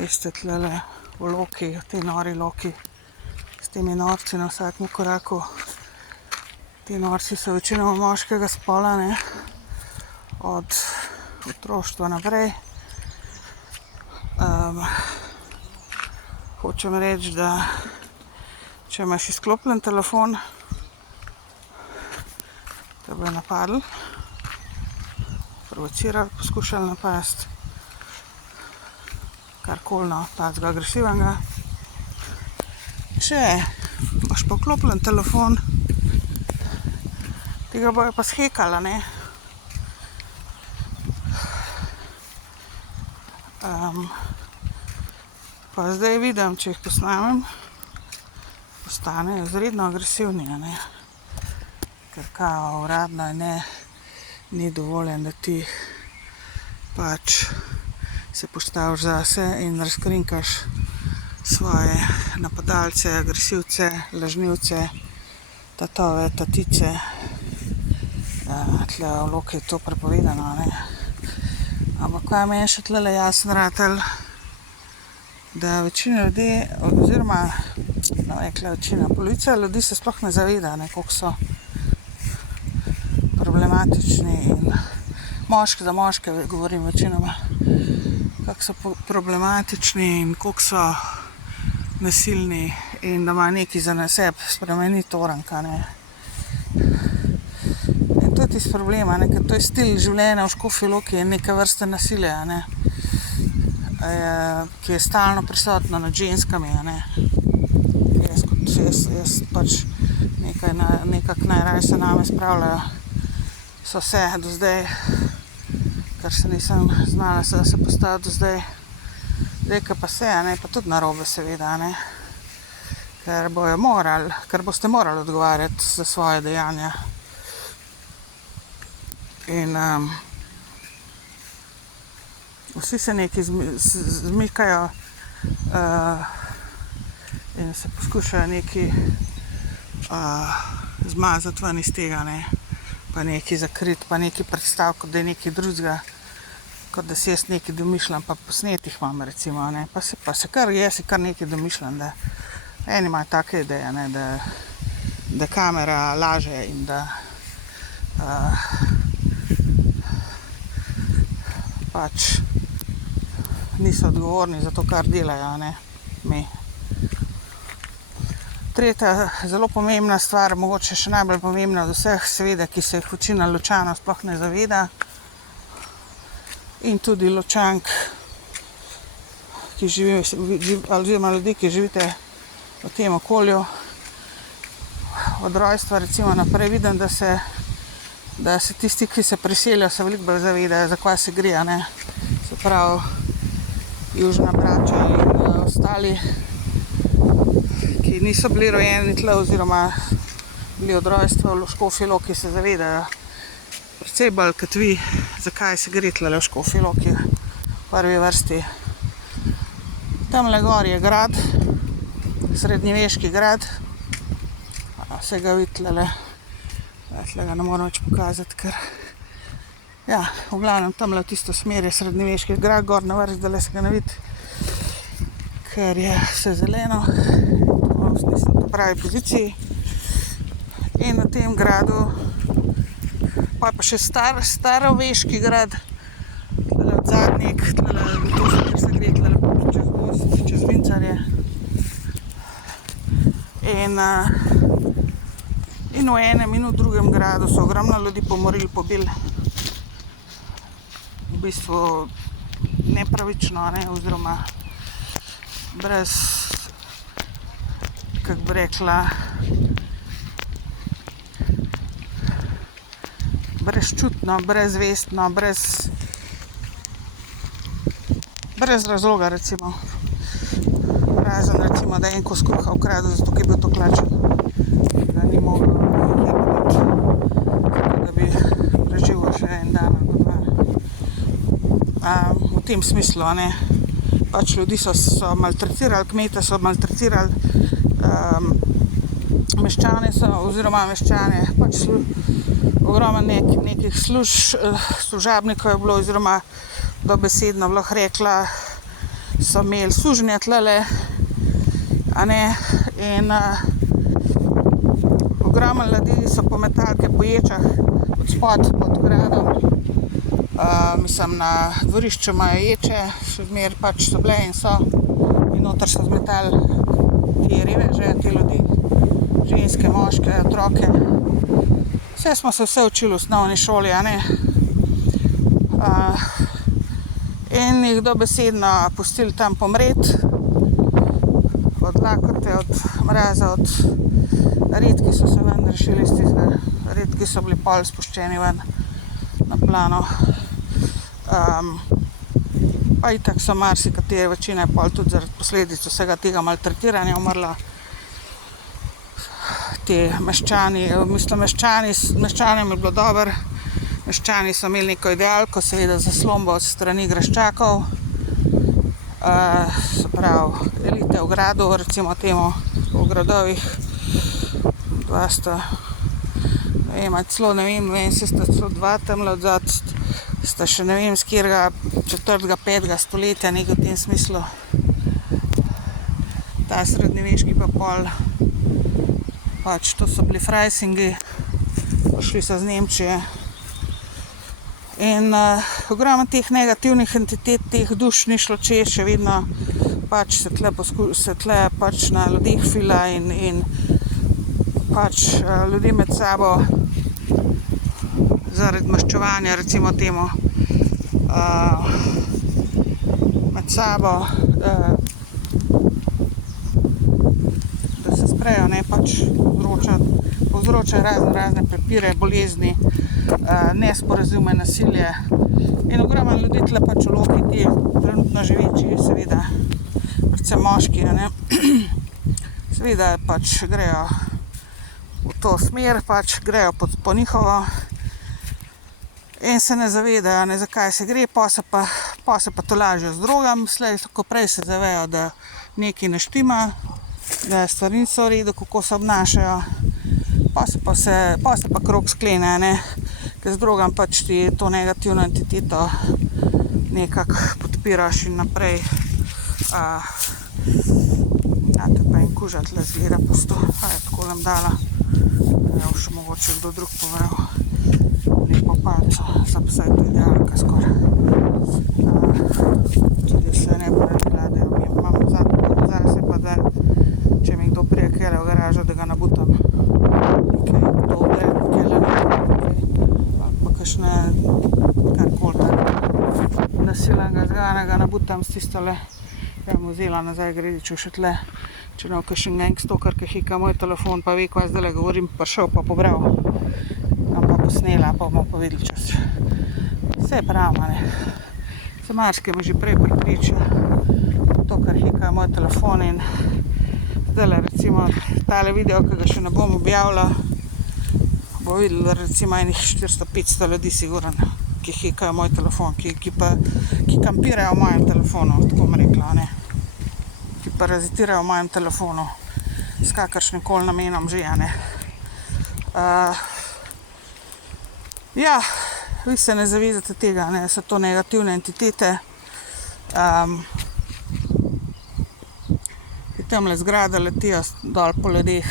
Veste, tlele v loki, v tej nori loki, s temi norci na vsakem koraku. Ti norci so večinoma moškega spola, ne, od otroštva naprej. Hočem reči, da če imaš izklopljen telefon, te bojo napadli, provocirali, poskušali napasti, karkoli, no, takega agresivnega. Če imaš pa vklopljen telefon, ti ga bojo pa shekala, ne. Pa zdaj vidim, če jih posnamem, postanejo izredno agresivni, ne. Ker kao uradno ni dovoljen, da ti pač se postaviš zase in razkrinkaš svoje napadalce, agresivce, lažnivce, tatove, tatice. Tle v loki je to prepovedano, ne. Ampak kaj meni še tlele jasno ratalo, da večina ljudi, oziroma, no, rekla večina, polovica ljudi se sploh ne zaveda, ne, koliko so problematični in moški za moške govorim večinoma, kako so problematični in koliko so nasilni in da ima nekaj za na sebi spremeniti oranka, ne. In to je tisti problema, ne, ker to je stil življenja v Škofji Loki, je neka vrsta nasilja, ne, ki je stalno prisotno nad ženskami, ne. Jaz pač nekako najraje se name spravljajo, so se do zdaj, kar se nisem znala se postaviti do zdaj, ka pa se, ne, pa tudi narobe seveda, ne, ker boste morali odgovarjati za svoje dejanja. In vsi se nekaj zmikajo in se poskušajo nekaj zmazati ven iz tega, ne, pa nekaj zakriti, pa nekaj predstaviti, kot da je nekaj drugega, kot da si jaz nekaj domišljam, pa posnetih imam recimo, ne, pa se kar nekaj domišljam, da eni imajo take ideje, ne, da kamera laže in da pač niso odgovorni za to, kar delajo, ne, mi. Tretja zelo pomembna stvar, mogoče še najbolj pomembna od vseh, seveda, ki se jih večina Ločanov sploh ne zaveda, in tudi Ločank, ki živijo, oziroma ljudi, ki živite v tem okolju, od rojstva recimo naprej, vidim, da se tisti, ki se priselijo, se veliko bolj zavedajo, za kaj se gre, ne. Se pravi, južna brača in ostali, ki niso bili rojeni tle oziroma bili od rojstva v Škofji Loki, se zavedajo precej bolj kot vi, zakaj se gre tle v Škofji Loki v prvi vrsti. Tamle gor je grad, srednjeveški grad, se ga vidi tlele, tle ga ne moram več pokazati, ker ja, v glavnem tamle v tisto smer je srednjeveški grad, gor na vrh, zdajle se ga ne vidi, ker je vse zeleno, nisem v pravi poziciji. In v tem gradu, pa še staroveški grad, tlele od Zadnik, tlele v to smer se gre, tlele čez gozd, čez Vincarje. In v enem in v drugem gradu so ogromno ljudi pomorili, pobili. V bistvu nepravično, ne, oziroma brez, kako bi rekla, brezčutno, brezvestno, brez razloga recimo. Razen recimo, da je en kos kruha ukradel, zato ker je bil to klačen, da ni mogel nekje biti, zato da bi preživel še en dan ali dva. V tem smislu, ne, pač ljudi so maltretirali, kmete so maltretirali, meščane so, oziroma meščane, pač ogromno nekih služabnikov je bilo, oziroma dobesedno bi lahko rekla, so imeli sužnje tlele, a ne, in ogromno ljudi so pometalke po ječah od spod pod gradom. Mislim, na dvorišču imajo ječe, še zmer pač so bile in so, in noter so zmetali te reveže, te ljudi, ženske, moške, otroke. Vse smo se vse učili v osnovni šoli, a ne. In jih dobesedno pustili tam pomret, od lakote, od mraza, od redki so se ven rešili iz tistega, redki so bili pol spuščeni ven na plano. Pa itak so marsikateri, večina je pol tudi zaradi posledic vsega tega maltretiranja umrla. Te meščani, meščanom je bilo dobro, meščani so imeli neko idealko, seveda zaslombo od strani graščakov, se pravi elite v gradu, recimo temu v gradovih, sta celo dva tamle odzad, sta še ne vem z katerega 4., 5. stoletja, nekaj v tem smislu, ta srednjeveški pa pol. Pač to so bili Frajsingi, prišli so z Nemčije. In ogromno teh negativnih entitet, teh duš ni šlo čez, še vedno pač se tle pač na ljudeh fila in pač ljudi med sabo zaradi maščevanja, recimo temu, med sabo, sprejo, ne, pač povzroča razne prepire, bolezni, nesporazume, nasilje in ogromno ljudi tle pač v Loki, ti trenutno živeči, seveda, predvsem moški, ne, seveda pač grejo v to smer, pač grejo po njihovo in se ne zavedajo, ne, zakaj se gre, pa se pa tolažijo z drogam, ko prej se zavejo, da nekaj ne štima, da stvari niso v redu, kako se obnašajo, pa se pa krog sklene, ne, ker z drogam pač ti to negativno entiteto nekako podpiraš in naprej. Te pa in kuža tle zgleda pusto, tako nam dala, evo še mogoče kdo drug povedal, lepo palco, zapsaj to idealka skoraj. Tudi se ne bo rekla, da imam zase pa da če mi kdo prije kele v garažo, da ga nabutam nekaj dobre, kele ali pa kakšne karkoli tako nasilenega zganega nabutam s tistole, ja bom vzela nazaj Grediču še tle, če ne kakšen gangstoker, ki hika moj telefon, pa ve, kaj zdaj govorim, pa šel pa pobral, pa posnela, pa bomo pa videli čas. Vse pravim, ne. Se marsikemu že prej pripriča to, kar hika moj telefon in zdajle recimo tale video, ki ga še ne bom objavila, bo videla recimo enih 400-500 ljudi sigurno, ki hikajo moj telefon, ki kampirajo v mojem telefonu, tako bom rekla, ne. Ki parazitirajo v mojem telefonu s kakršnim koli namenom že, ne. Ja, vi se ne zavedate tega, ne, so to negativne entitete. Ki tamle zgrade letijo dol po ljudeh,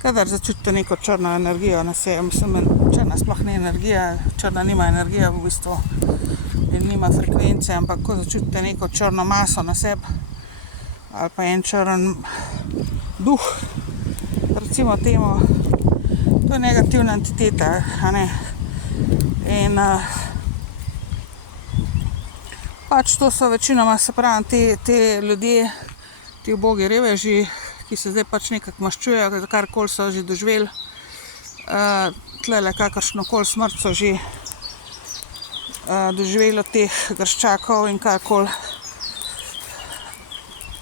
kadar začutite neko črno energijo na sebi, mislim, črna sploh ni energija, črna nima energije v bistvu in nima frekvence, ampak ko začutite neko črno maso na sebi ali pa en črn duh, recimo temu, to je negativna entiteta, a ne. In pač to so večinoma, se pravi, te ljudje, ti ubogi reveži, ki se zdaj pač nekako maščujejo, za karkoli so že doživeli, tlele kakršnokoli smrt so že doživeli od teh graščakov in karkoli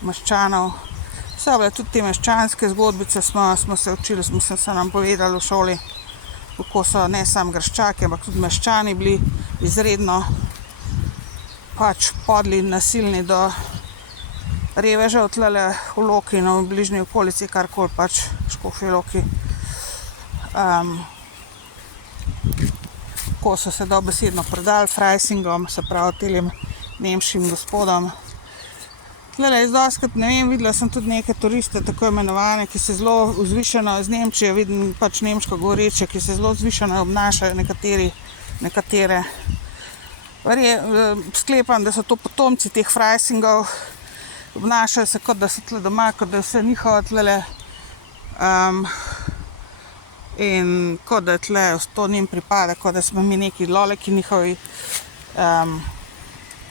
meščanov. So bile tudi te meščanske zgodbice, smo se učili, se nam povedali v šoli, kako so ne samo graščaki, ampak tudi meščani bili izredno pač podli in nasilni do revežev tlele v Loki, no v bližnji okolici, karkoli pač Škofji Loki. Ko so se dobesedno prodali Freisingom, se pravi telim nemškim gospodom, Tlele jaz dostikrat, ne vem, videla sem tudi neke turiste, tako imenovane, ki se zelo vzvišeno iz Nemčije, vidim pač nemško govoreče, ki se zelo vzvišeno obnašajo nekatere. Sklepam, da so to potomci teh Freisingov, obnašajo se kot da so tle doma, kot da je vse njihovo tlele in kot da je tle to njim pripada, kot da smo mi neki loleki njihovi.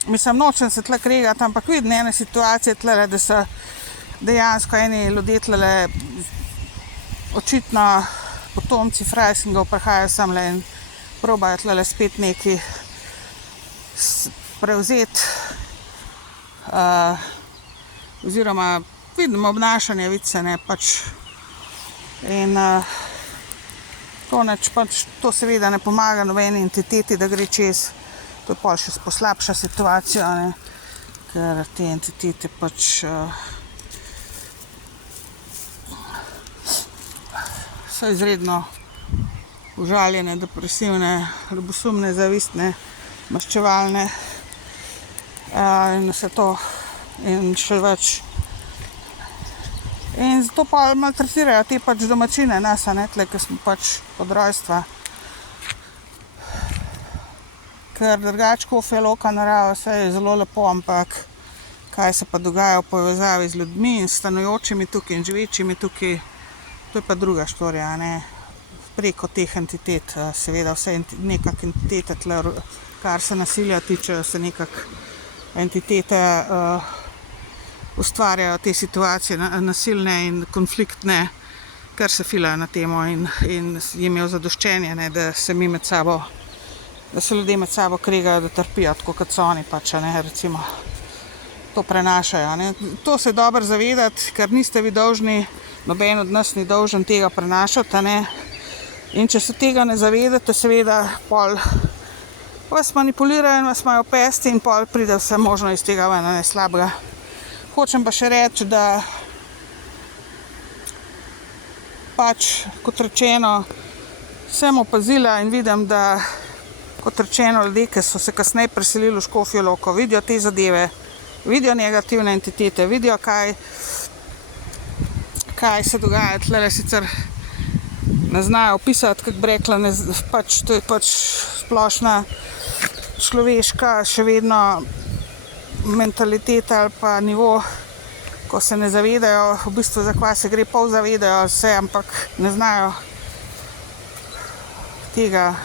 Mislim, nočem se tle kregati, ampak vidim ene situacije tle, da so dejansko eni ljudje tle očitno potomci Freisingov prihajajo semle in probajo tle spet neki prevzeti oziroma vidim obnašanje vice, ne, pač in to seveda ne pomaga nobeni entiteti, da gre čez. To pol še poslabša situacijo, ne, ker te entitete pač so izredno užaljene, depresivne, ljubosumne, zavistne, maščevalne in vse to in še več. In zato pa maltretirajo te pač domačine nas, ne, tle, ker smo pač od rojstva. Ker drugače Škofja Loka narava, vse je zelo lepo, ampak kaj se pa dogaja v povezavi z ljudmi in stanujočimi tukaj in živečimi tukaj, to je pa druga štorija, ne. Preko teh entitet, seveda vse nekak entitete tle, kar se nasilja tiče, se nekak entitete ustvarjajo te situacije nasilne in konfliktne, ker se filajo na temo in jim je v zadoščenje, ne, da se mi med sabo da se ljudje med sabo kregajo, da trpijo, tako kot so oni pač, ne, recimo, to prenašajo, ne. To se je dobro zavedati, ker niste vi dolžni, noben od nas ni dolžen tega prenašati, ne. In če se tega ne zavedate, seveda, pol vas manipulirajo in vas imajo pesti in pol pride vse možno iz tega ven, ne, slabega. Hočem pa še reči, da pač, kot rečeno, sem opazila in vidim, da kot rečeno, ljudje, ki so se kasneje preselili v Škofjo Loko, vidijo te zadeve, vidijo negativne entitete, vidijo, kaj se dogaja. Tlele sicer ne znajo opisati, kako bi rekla, pač, to je pač splošna človeška še vedno mentaliteta ali pa nivo, ko se ne zavedajo, v bistvu za kva se gre, pol zavedajo vse, ampak ne znajo tega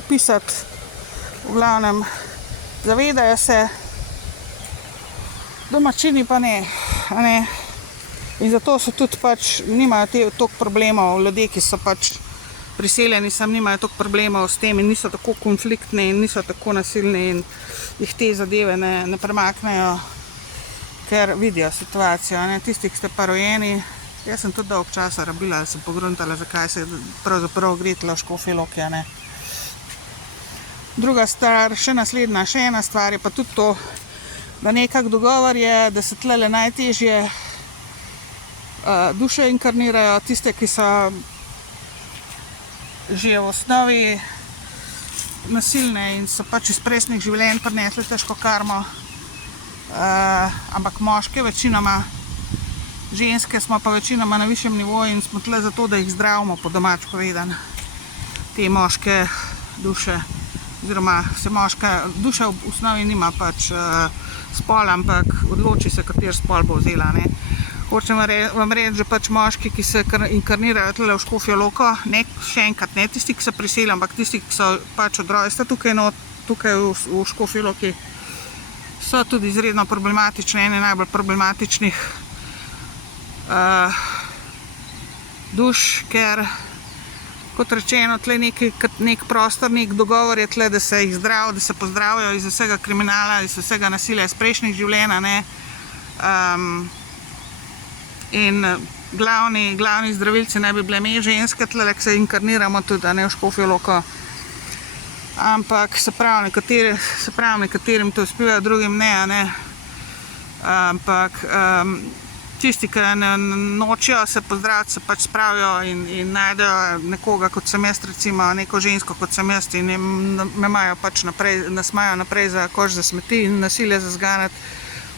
opisati. V glavnem, zavedajo se, domačini pa ne, a ne. In zato so tudi pač, nimajo toliko problemov, ljudje, ki so pač priseljeni sem, nimajo toliko problemov s tem in niso tako konfliktni in niso tako nasilni in jih te zadeve ne premaknejo, ker vidijo situacijo, ne. Tisti, ki ste pa rojeni, jaz sem tudi dolgo časa rabila, da sem pogruntala, zakaj se pravzaprav gre tle v Škofji Loki, a ne. Druga stvar, še ena stvar je pa tudi to, da nekak dogovor je, da se tlele najtežje duše inkarnirajo, tiste, ki so že v osnovi nasilne in so pač iz presnih življenj prinesli težko karmo, ampak moške večinoma, ženske smo pa večinoma na višjem nivoju in smo tle zato, da jih zdravimo, po domač povedano, te moške duše. Oziroma se moška duša v osnovi nima pač spola, ampak odloči se, kateri spol bo vzela, ne. Hočem vam reči, že pač moški, ki se inkarnirajo tle v Škofjo Loko, ne, še enkrat, ne tisti, ki so priselili, ampak tisti, ki so pač od rojstva tukaj v Škofji Loki, so tudi izredno problematični, ene najbolj problematičnih duš, ker kot rečeno, tle nek prostor, nek dogovor je tle, da se jih zdravijo, da se pozdravijo iz vsega kriminala, iz vsega nasilja, iz prejšnjih življenj, ne. In glavni zdravilci naj bi bile me ženske, tle, ki se inkarniramo tudi, ne, v Škofjo Loko. Ampak se pravi, nekaterim to uspeva, drugim ne, a ne. Ampak tisti, ki nočejo se pozdraviti, se pač spravijo in najdejo nekoga, kot sem jaz, recimo neko žensko, kot sem jaz, in me imajo pač naprej, nas imajo naprej za koš za smeti in nasilje za zganati.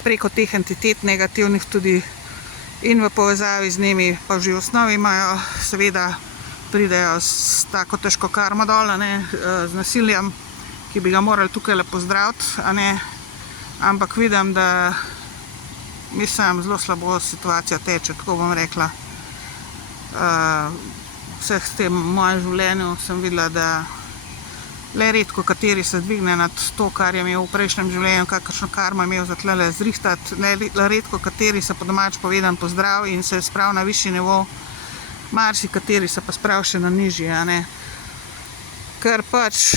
preko teh entitet negativnih tudi in v povezavi z njimi, pa že v osnovi imajo, seveda pridejo s tako težko karmo dol, z nasiljem, ki bi ga morali tukaj le pozdraviti, ampak vidim, da mislim, zelo slabo situacija teče, tako bom rekla. Vseh s tem v mojem življenju sem videla, da le redko kateri se dvigne nad to, kar je imel v prejšnjem življenju, kakršno karmo je imel za tlele zrihtati, le redko kateri se po domač povedan pozdravi in se spravi na višji nivo, marsikateri se pa spravi še na nižji, ker pač,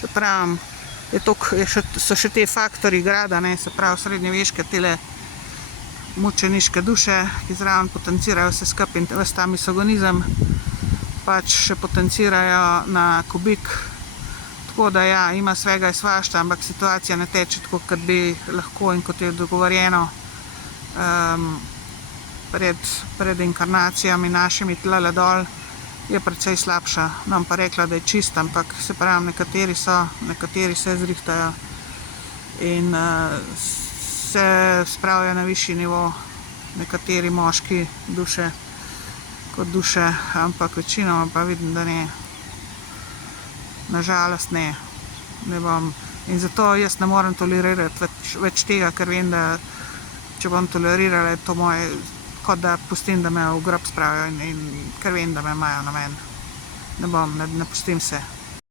se pravim, so še te faktorji grada, se pravi srednjeveške tele mučeniške duše, ki zraven potencirajo vse skupaj in ves ta misogonizem, pač še potencirajo na kubik. Tako da ja, ima svega in svašta, ampak situacija ne teče tako, kot bi lahko in kot je dogovorjeno pred inkarnacijami našimi tlele dol, je precej slabša. Nam pa rekla, da je čist, ampak se pravim, nekateri se zrihtajo in se spravijo na višji nivo, nekateri moški duše kot duše, ampak večinoma pa vidim, da ne. Nažalost ne. Ne bom. In zato jaz ne morem tolerirati več tega, ker vem, da če bom tolerirala, je to moje, kot da pustim, da me v grob spravijo in ker vem, da me imajo na meni. Ne bom, ne pustim se.